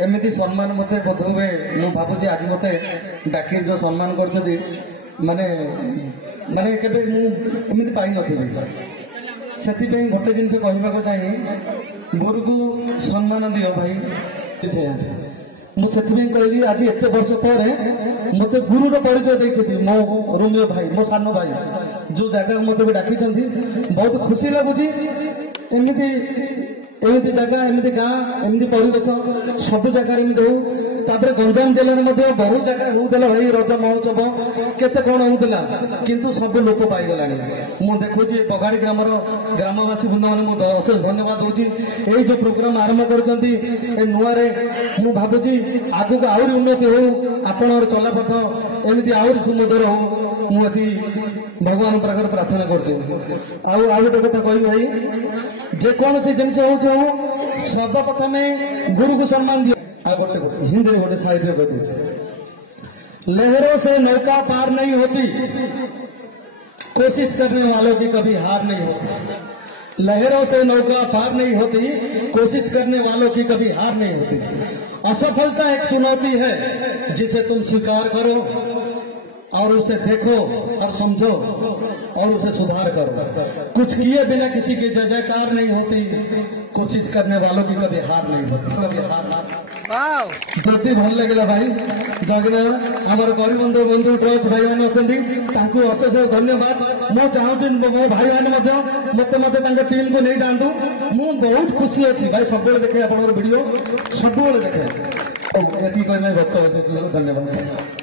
एमती सम्मान मत बोध हुए मु भावुची आज मत डाक जो सम्मान कर माने माने केबे मु एमती पाई नथिबी से गोटे जिन कहवाक चाहिए गुरु को सम्मान दियो भाई मुझे कहली आज एत वर्ष पर मत गुरुर परिचय देती मो रोमियो भाई मो सान भाई जो जगह मत भी डाकी बहुत खुशी लगुच एमती एमती जगह एमती गाँ एमती परिवेश सब जगह एमती हो तापर गंजाम जिले में बहुत जगह होता भाई रज महोत्सव केते कौन होता किंतु सब लोप पाईगला मु देखुची बगाड़ी ग्रामर ग्रामवासी बृंद मैंने अशेष धन्यवाद दूची यही जो प्रोग्राम आरंभ कर नुआरे मु भावुची आगक आहरी उन्नति हो आपण चलापथ एमती आहरी सुमधुर हो मुझे भगवान प्रकार प्रार्थना कर गोटे कथा कह भाई जेकोसी जिन हो सर्वप्रथम गुरु को सम्मान दिया गोटे हिंदी गोटे साहित्य कह लहरों से नौका पार नहीं होती कोशिश करने वालों की कभी हार नहीं होती लहरों से नौका पार नहीं होती कोशिश करने वालों की कभी हार नहीं होती असफलता एक चुनौती है जिसे तुम स्वीकार करो और उसे देखो और समझो और उसे सुधार करो कुछ किए बिना किसी की जय जयकार नहीं होती कोशिश करने वालों की कभी हार नहीं होती कभी हार जदि भल लगे भाई जगना आमर गरीबंधु बंधु ट्रस्ट भाई मैंने अच्छा अशेष धन्यवाद मु चाहूँ मो भाई मैंने मत मत टीम को नहीं जातु मु बहुत खुशी अच्छी भाई सब देखे आप वीडियो सब देखे ये कहना भक्त धन्यवाद।